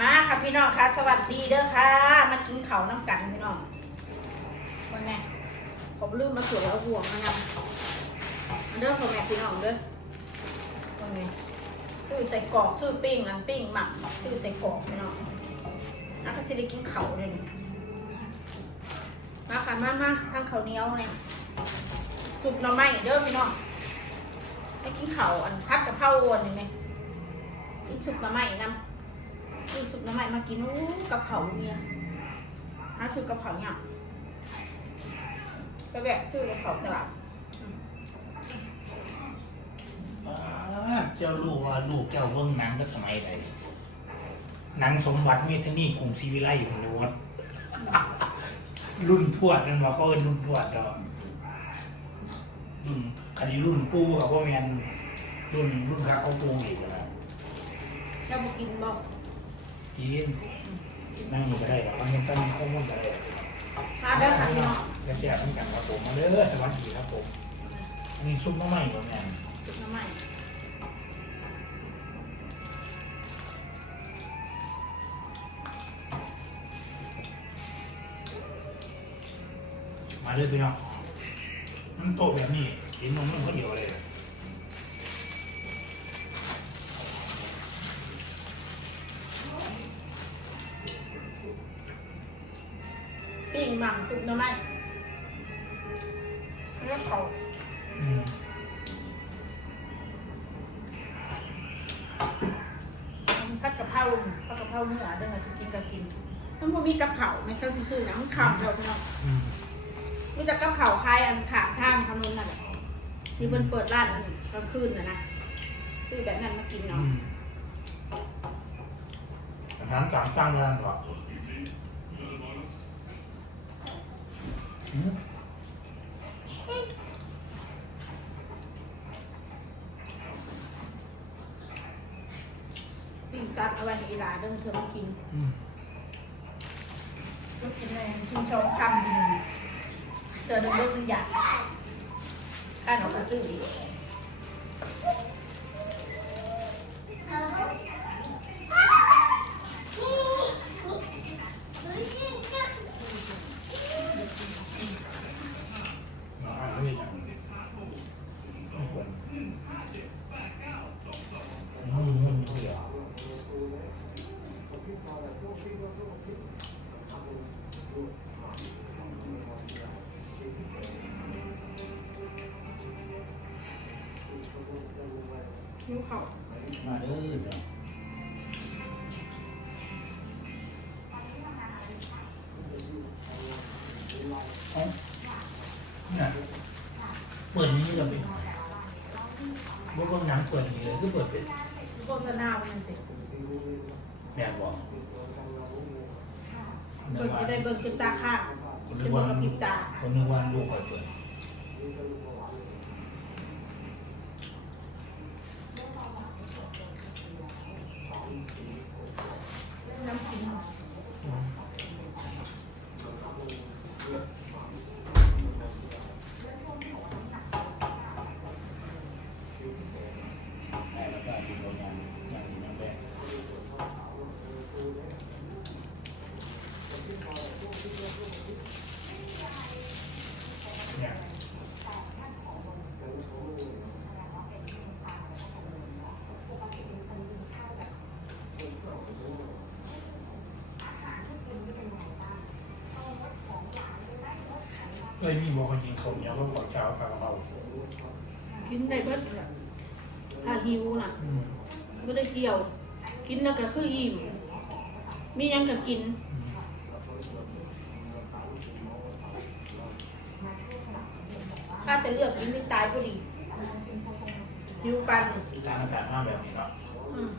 มาค่ะพี่น้องค่ะสวัสดีเด้อค่ะ มากินเขาน้ำกันพี่น้องว่าไงผมลืมมาสวยเอาห่วงมานำเด้อพ่อแม่พี่น้องเด้อว่าไงซื้อใส่กรอกซื้อปิ้งอันปิ้งหมักซื้อใส่กรอกพี่น้องนักก็สิได้กินเขาเลยมาค่ะมามาทางเขาเหนียวเนี่ยสุกหน่อไม้เด้อพี่น้องให้กินเขาอันพัดกับเผาอันนี้ไงกินสุกหน่อไม้นำ สุกน้ำใหม่มากินอู้กับเขาเนี่ยนั่นคือกับเขาเนี่ยไปแบบคือกับเขาตลาดอ่าเจ้ารู้ว่าลูกเจ้าเบิ่งหนังตั้งสมัยใดหนังสมบัติเมธานีกรุงศรีวิไลอยู่ในวัดรุ่นทวดนั่นว่าเขาเอิ้นรุ่นทวดดอกรุ่นคันนี้รุ่นปู่กับพ่อแม่นรุ่นรุ่นพระเขาปูอีกแล้วเจ้าบุกินบอก จีนนั่งอยู่ก็ได้หรอกมันยังตั้งข้อมูลก็ได้มาเด้อค่ะพี่น้องแซ่บๆทั้งกันครับผมมาเด้อสวัสดีครับผมอันนี้ซุปมะใหม่ก่อนแม่นสุกน้ำใหม่มาเด้อพี่น้องมันโตแบบนี้กินนมมันก็เดียวเลย แล้วเขาอืมพัดกะเพราพัดกะเพราเนื้อเด้อค่ะจะกินก็กินมันพอมีกับเขาไม่ใช่ซื่อๆนะมันขำเดียวพี่น้องอืมมีแต่กับเขาคายอันขาทางทางนู้นนั่นแหละที่เพิ่นเปิดร้านกลางคืนน่ะนะซื้อแบบนั้นมากินอืเนาะมอาหารสามสร้างร้านก่อนอืม ตัดเอาไว้ให้อีหลาเด้อเธอมากินอืมก็กินเลยกินชองคำดีเจอเด็กๆมันอยากข้าหนูก็ซื้อดีอาห นิ้วเขามาเด้อพี่น้องเอ้าเนี่ยเปิดนี้จะเป็นบ่เบิ่งหนังเปิดนี้เลยคือเปิดเป็นโฆษณามันสิแม่นบ่เพิ่นจะได้เบิ่งจนตาข้างคนจะนึกว่างกับพริบตาคนนึกว่าลูกคอยเปิด น้ำกิน แม่แล้วก็อยู่บนยางยางอยู่นั่นแหละเนี่ย เคยมีบอกคนยิงเขาเนี่ยว่าขอเช้าปลากระเพรากินได้เบิดนั่นแหละถ้าหิวน่ะอืมไม่ได้เกี่ยว กินแล้วก็คืออิ่ม มีหยังก็กินอืมถ้าจะเลือกกินไม่ตายก็ดีหิวกันสถานการณ์มาแบบนี้เนาะอืม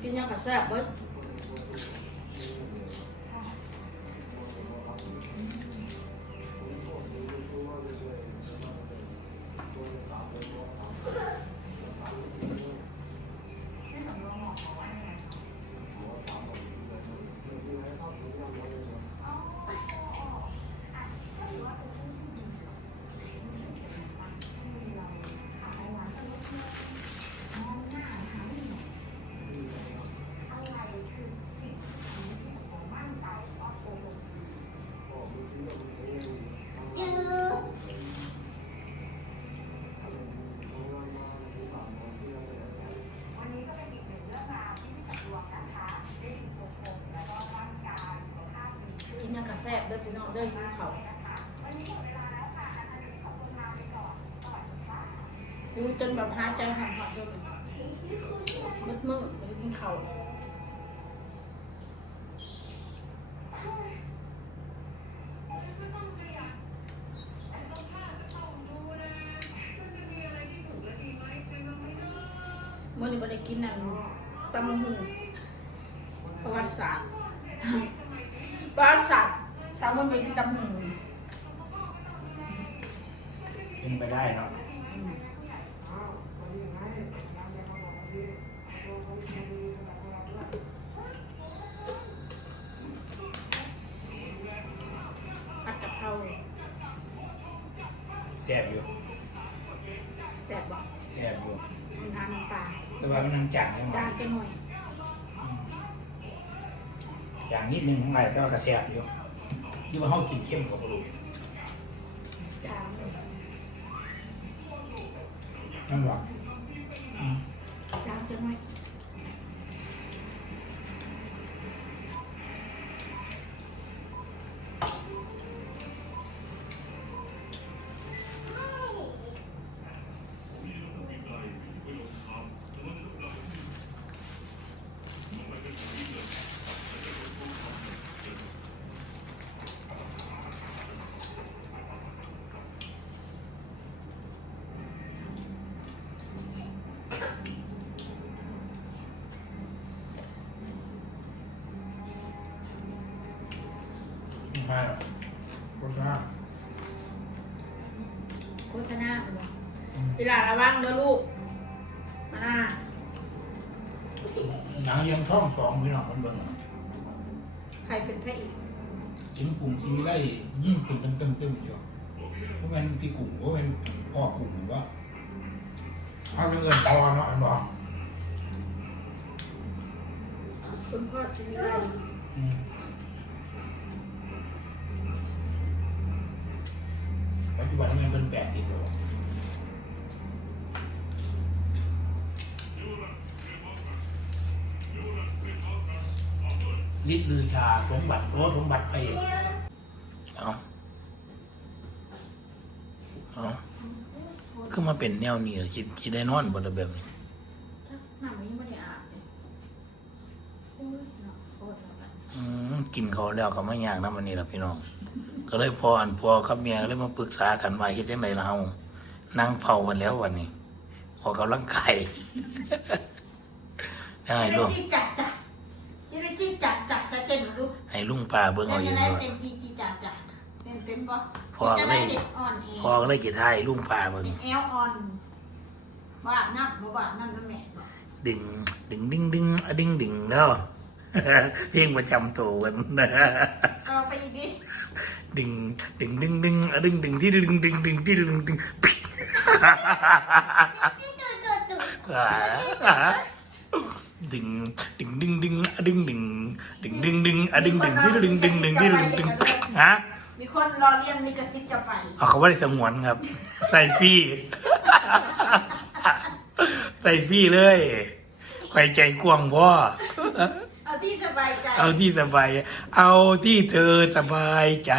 กินหยังก็แซ่บเบิด ซ่บเด้อพี่น้องเด้อกินเขาวดูจนแบบหาใจหอมหอมเลยมึดมึงไปกินเขาเมื่อนี้ไม่ได้กินนั่งตำมะฮุงประวัติศาสตร์ประวัติศาสตร์ ถามว่าไม่ได้ตำมะฮุงเป็นไปได้เนาะผัดกะเพราแสบอยู่แซ่บบ่แสบอยู่มันทานน้ำปลาแต่ว่ามันนังจางยังไงจานจะหน่อย อย่างนิดนึงของไรแต่ว่ากระแสบอยู่ ที่ว่าเขากินเข้มกว่าปลาลูกจานนั่นหรออืมจานจะหน่อยไม่ ใช่หรอกรสชาติโฆษณาบ่เวลาระวังเด้อลูกมาหน้าหนังยังท่องสองพี่น้องมันเบิ่งใครเป็นพระเอกถึงกลุ่มชีวิไลยิ่งเป็นตึมตึมตึมอยู่เพราะมันพี่กลุ่มเพราะมันพ่อกลุ่มว่าเขาเงินพอเนาะอันบอกคุณพ่อชีวิไล อืมปัจจุบันมันเป็นแปดสิบแล้วลิดลือชาสมบัติโรสมบัติไปเอาเอาคือมาเป็นแนวนี้เหรอคิดคิดได้นอนบนระเบียบนี้น้ำนี้ไม่ได้อาบเลยโอ้ยเนาะโคตรแล้วกันอืมกินเขาวแล้วก็ไม่ยากนะวันนี้ล่ะพี่น้อง ก็เลยพออันพอครับเมียก็เลยมาปรึกษากันว่าเฮ็ดจังไดล่ะเฮานั่งเฝ้ากันแล้ววันนี้ออกกำลังกายได้จะลูได้กจี้จัดจ้ะจะได้จี้จัดจัดสเต็มลูกให้ลุงป่าเบิ่งเป็เอานเอยังงไงด้วยเต็มจี้จี้จัดจัดเป็นเป็นปะพอจะเลได้ยเด็กอ่อนเองพอก็เลยกี่ทายลุงป่าเบิ่งเป็นแอลอ่อนว่าน้ำบ่ว่าน้ำน้ำแม่บอกดึงดึงดึงดึงอะดึงดึงเนาะเพลงประจำตัวกันก็ไปอีกดิ ดึงดึงดึงดึงอะดึงดึงที่ดึงดึงดึงที่ดึงดึงดึงดึงดึงดึงอะดึงดึงดึงดึงดึงอะดึงดึงที่ดึงดึงดึงที่ดึงดึงฮะมีคนรอเรียนลิขสิทธิ์จะไปเอาเขาว่าได้สงวนครับ ใส่พี่ใส่พี่เลยใครใจกว้างพ่อเอา ที่สบายใจ เอาที่สบาย เอาที่เธอสบายใจ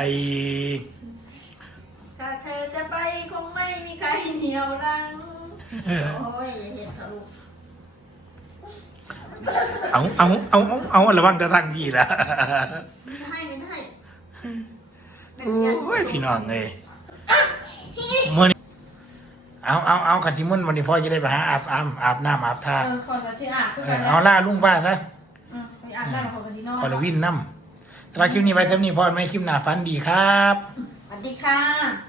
ถ้าเธอจะไปคงไม่มีใครเหนียวรัง โอ้ยอย่าเห็นทะลุเอาเอาเอาเอาเอาระวังจะทั้งพี่ละไม่ให้ไม่ให้โอ้ยพี่น้องเลยมื่อนี้เอาเอาเอาขันทิมุนวันนี้พ่อจะได้ไปหาอาบอาบอาบน้ำอาบท่าเออคนมาชื่ออาบเออเอาล่าลุงป้าซะ อืมไปอาบน้ำของคาสิโนคอลวินน้ำสำหรับคลิปนี้ไว้เท่านี้พอไหมคลิปหน้าฟันดีครับ สวัสดีค่ะ